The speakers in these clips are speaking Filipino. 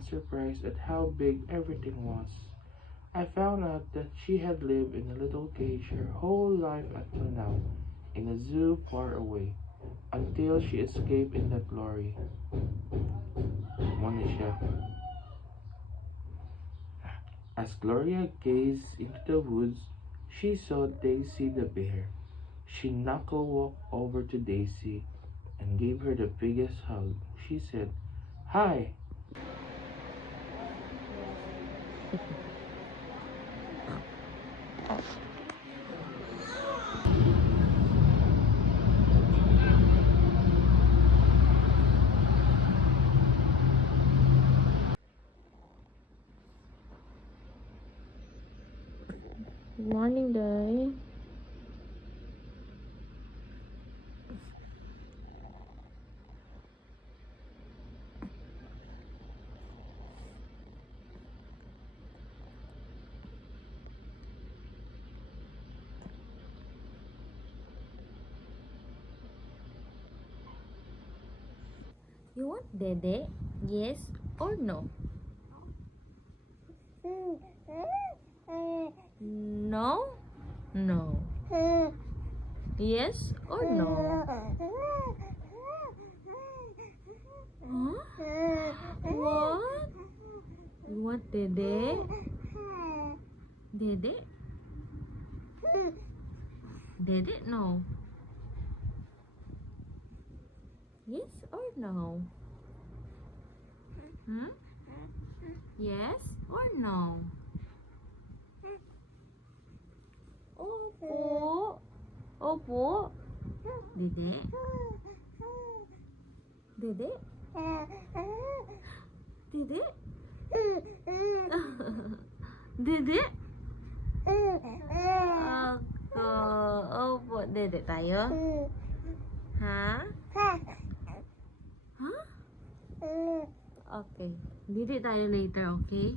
and surprised at how big everything was. I found out that she had lived in a little cage her whole life until now, in a zoo far away, until she escaped in that glory. Monisha. As Gloria gazed into the woods, she saw Daisy the bear. She knuckle walked over to Daisy and gave her the biggest hug. She said, "Hi." Good morning, Day. You want Dede? Yes or no? No? No. Yes or no? Huh? What? You want Dede? Dede? Dede? No. Yes or no? Hmm? Yes or no? Opo. Opo. Dede? Dede? Dede? Dede? Opo, Dede tayo? Ha? Huh? Okay. Dede tayo later, okay?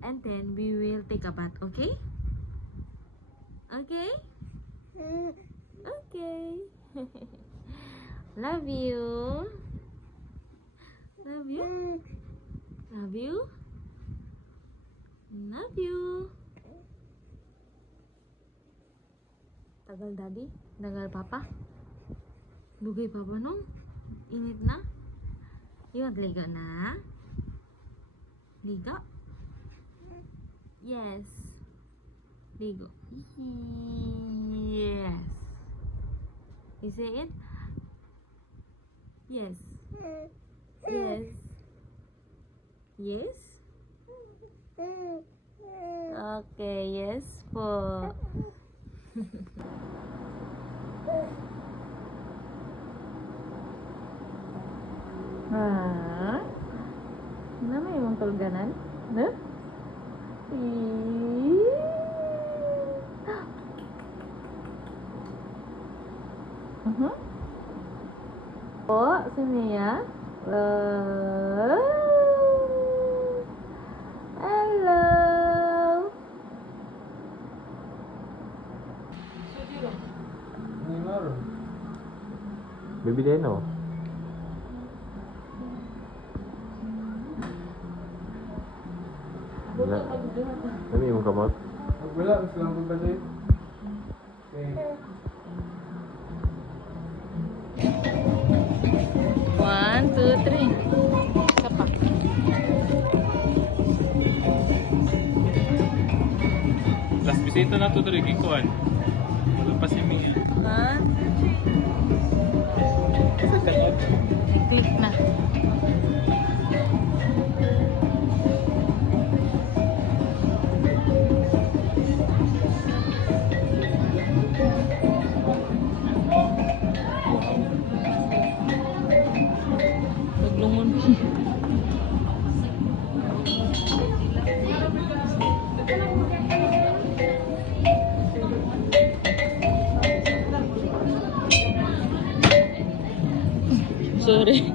And then we will take a bath, okay? Okay? Okay. Love you. Love you. Love you. Love you. Tagal daddy? Tagal papa? Lugay papa nung? Init na? You want ligo na? Ligo? Yes. Ligo. Yes. You say it? Yes. Yes. Yes? Okay, yes po. Ha? Na may mong tulganan? No? Po, si Mia. Hello. Baby Deno. Wala. Ano yung kamot? Wala, mas lang ko ba sa'yo? Okay. 1, 2, 3. Isa pa. Last bisita na ito ito rin kikuan. Wala pa si Mia. Ha? Sa kanyot. Click na. Naglungon. Sorry.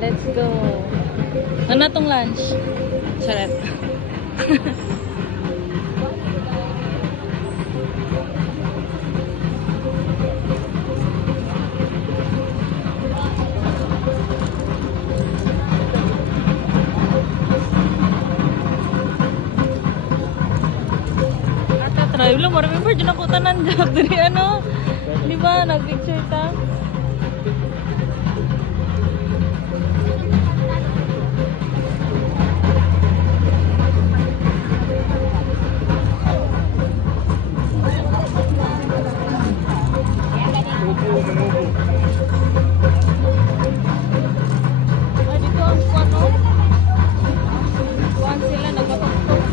Let's go. Ano tong lunch? Sarap. Ay, wala, remember, dyan ako tanan job. Dari ano, di ba, nag-picture ta? Ah, dito ang squad, no? Kuhan sila, nagpapagpag.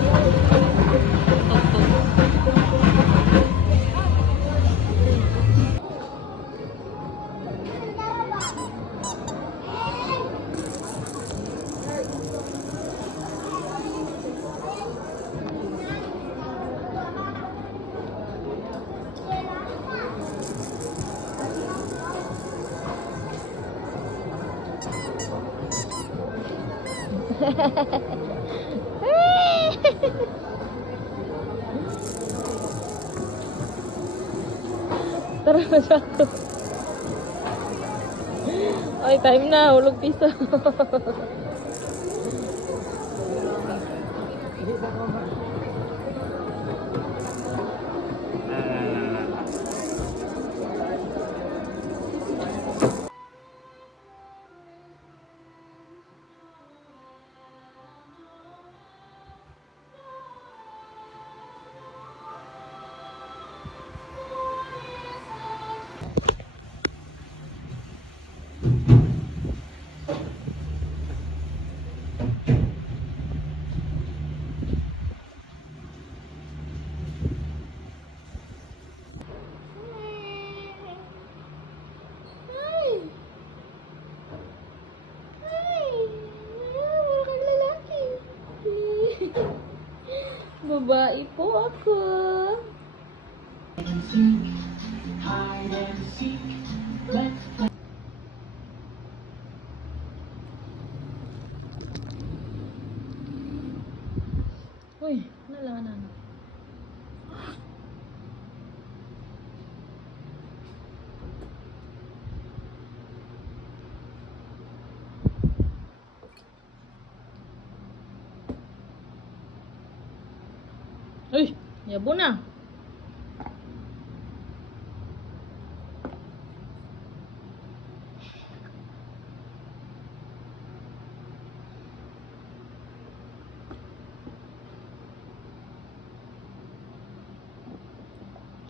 Tara na siya ako. Ay, time na. Hulog piso. Babae po ako. Uy, nalaman na. Uy, yabo na.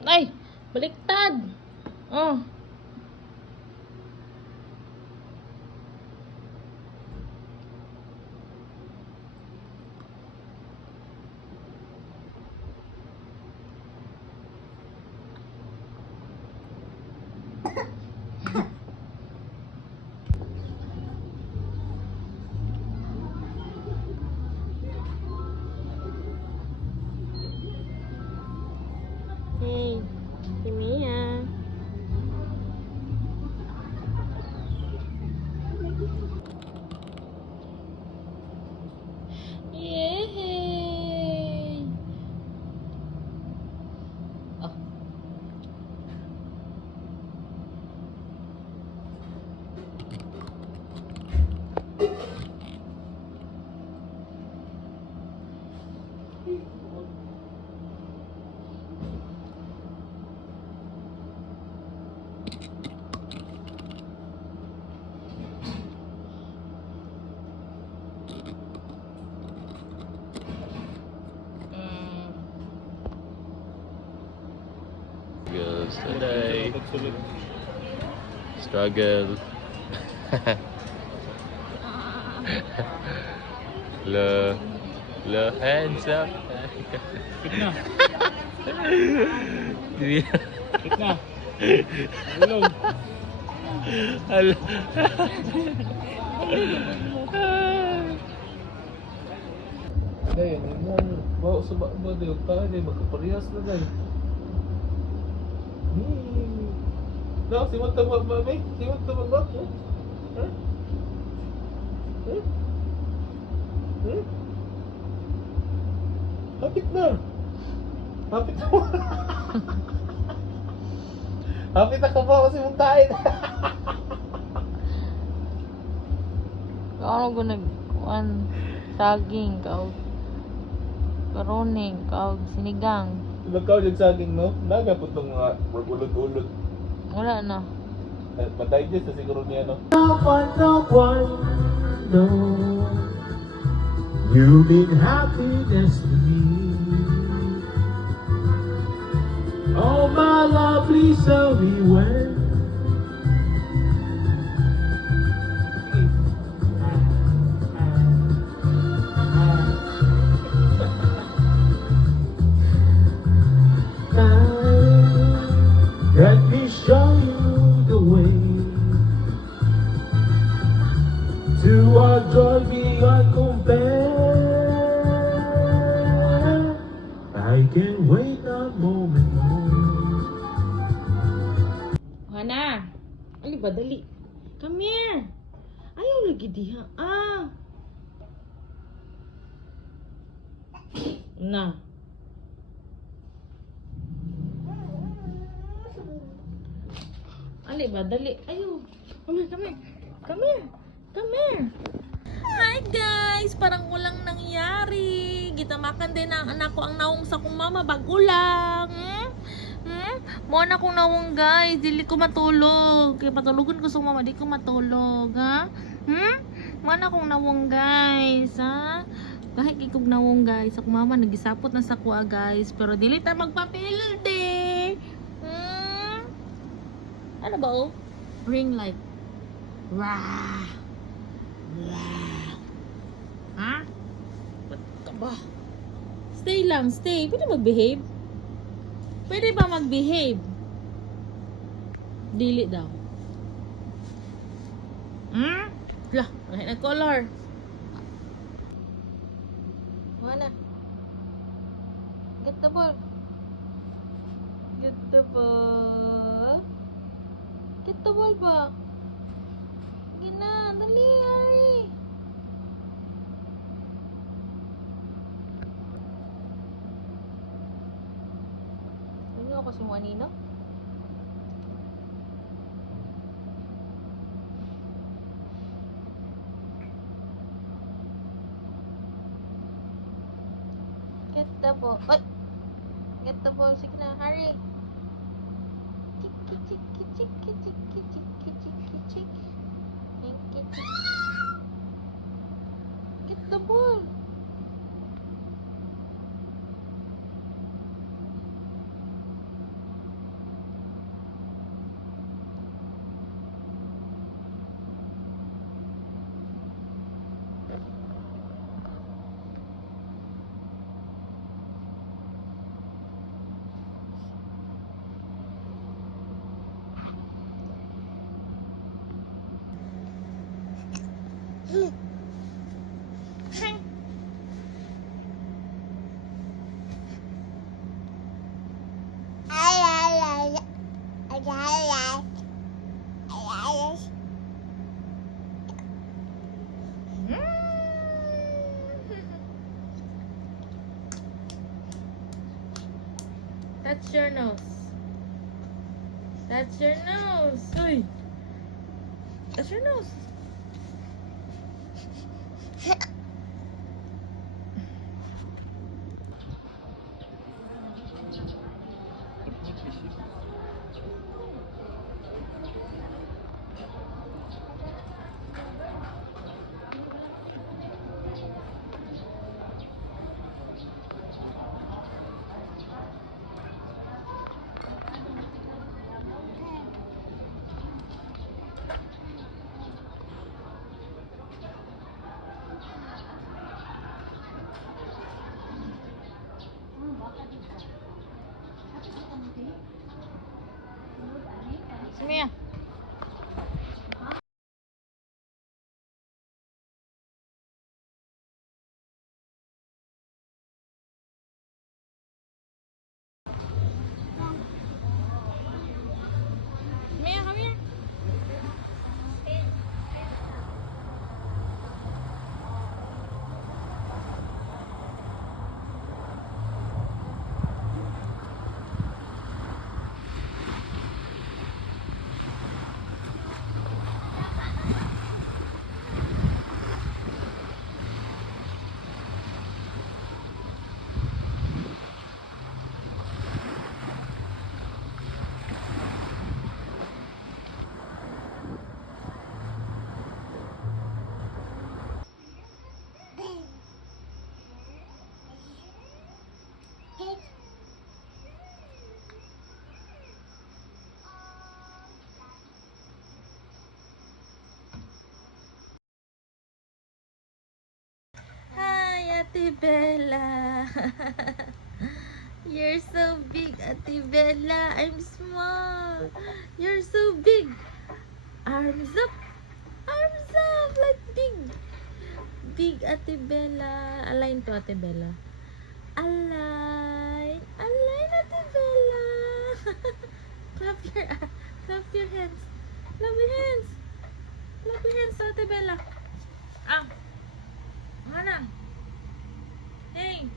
Ay, baliktad. Oh. Hey, si Mia. Yay! Oh. Struggles today. Struggle. Lo, hands up. Sit na. Hindi. Sit na. Ulog. Hala. Dahil, hindi mo bawa sa bakba dahil. Tayo dahil, magkaparehas na dahil. No, si Mata Mami? Si Mata Mami? Huh? Huh? Huh? Hapit na! Hapit na! Hapit na ka ba kasi mong tayo? Ano ko nagkuhan saging, kaog karoning, kaog sinigang. Lakaw yung saging, no? Naga po itong mga ulod-ulod. Wala na. Madigest na siguro niya, no? No one knows. You mean happiness to me. Oh, my lovely Zoe, when let me show you the way to a joy beyond compare. I can't wait a moment more. Hana. Ano ba? Dali. Come here. Ayaw lagi diha. Na. Ali ba? Dali. Ayaw. Come here, come here. Come here. Come here. Hi guys! Parang walang nangyari. Gitamakan din ang anak ko ang nawong sa kong mama. Bagulang. Mo na kong nawong guys. Dili ko matulog. Kaya patulugan ko sa mama. Di ko matulog. Ha? Mo na kong nawong guys. Ha? Kahit ikog nawong guys. Sa kong mama nagisapot na sa kuha guys. Pero dili ta magpapilde. Ano ba oh? Ring light. Wah! Wow. Ha? Ba't ka ba? Stay lang, stay. Pwede mag-behave? Pwede ba mag-behave? Dili daw. Lah, kahit na color. Mana? Get the ball. Get the ball. Get the ball ba? Gina, dali, Ari. Ano ako si Juanino? Get the ball. Ay! Get the ball. Sige na, Harry. Chiki, chiki, chiki, chiki, chiki, chiki, chiki. Get the ball. That's your nose. That's your nose. Uy. That's your nose. Mia. Mia, come here. Ate Bella. You're so big, Ate Bella. I'm small. You're so big. Arms up. Arms up. Like big. Big Ate Bella. Align to, Ate Bella. Align. Align, Ate Bella. Clap your hands. Clap your hands. Clap your hands, Ate Bella. Mana? Hey.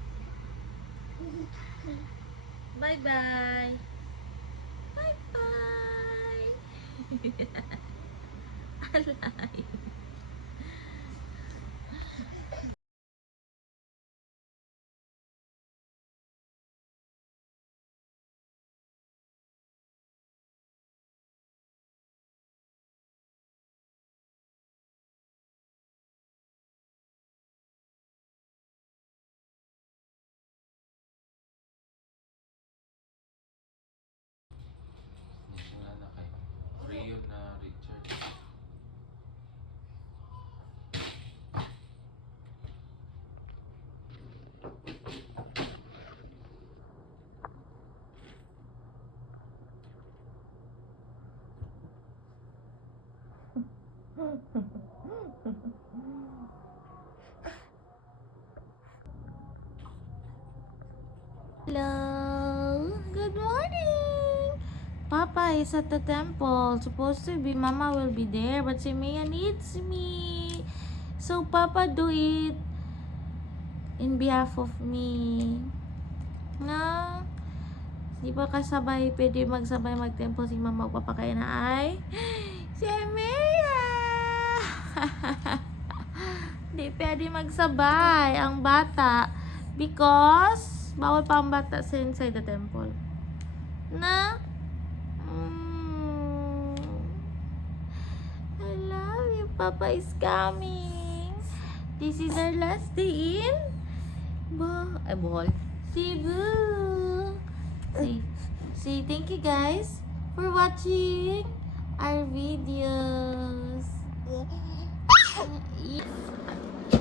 Bye-bye. Bye-bye. Alay. Wala na kay Rio na Richard. Hello. Good morning. Papa is at the temple. Supposed to be Mama will be there, but si Mia needs me. So Papa do it in behalf of me. No? Di ba kasabay, pwede magsabay mag-temple si Mama o Papa kaya na ay si Mia. Di pwede magsabay ang bata because bawal pa ang bata sa inside the temple. Na? I love you. Papa is coming. This is our last day in Bohol. Cebu. See, thank you guys for watching our videos.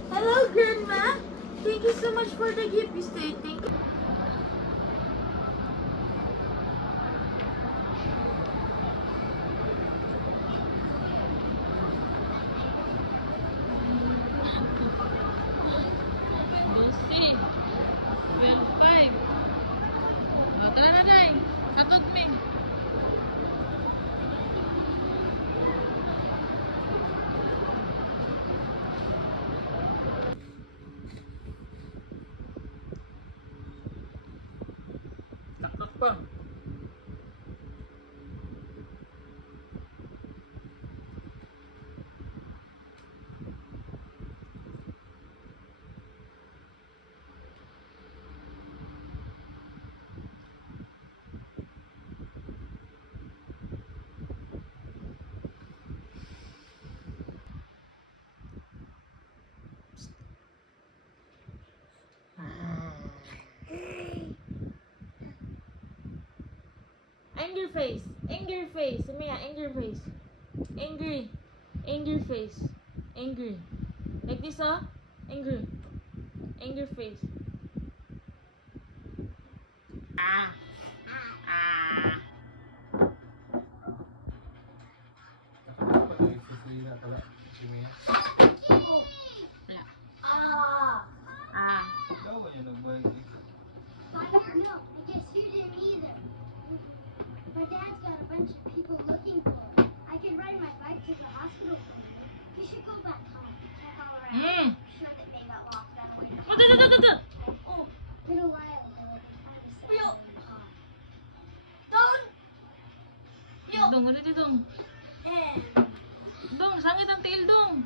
Hello, Grandma. Thank you so much for the gift you said. Thank you. Bossy. 12-5. Tara na, Day. Katod me. Nakak pa. Anger face. Anger face. Mia, anger face. Angry. Anger face. Angry. Like this, huh? Angry. Anger face. Ah. Ah. Ah. I don't know. I guess you didn't either. My dad's got a bunch of people looking for him. I can ride my bike to the hospital for him. You should go back home. Check all around. I'm sure that they got lost on the way to hospital. Oh, been a while ago. They found a cell in the car. Dong, ano dito, Dong? Dong, sangit ang tail, Dong.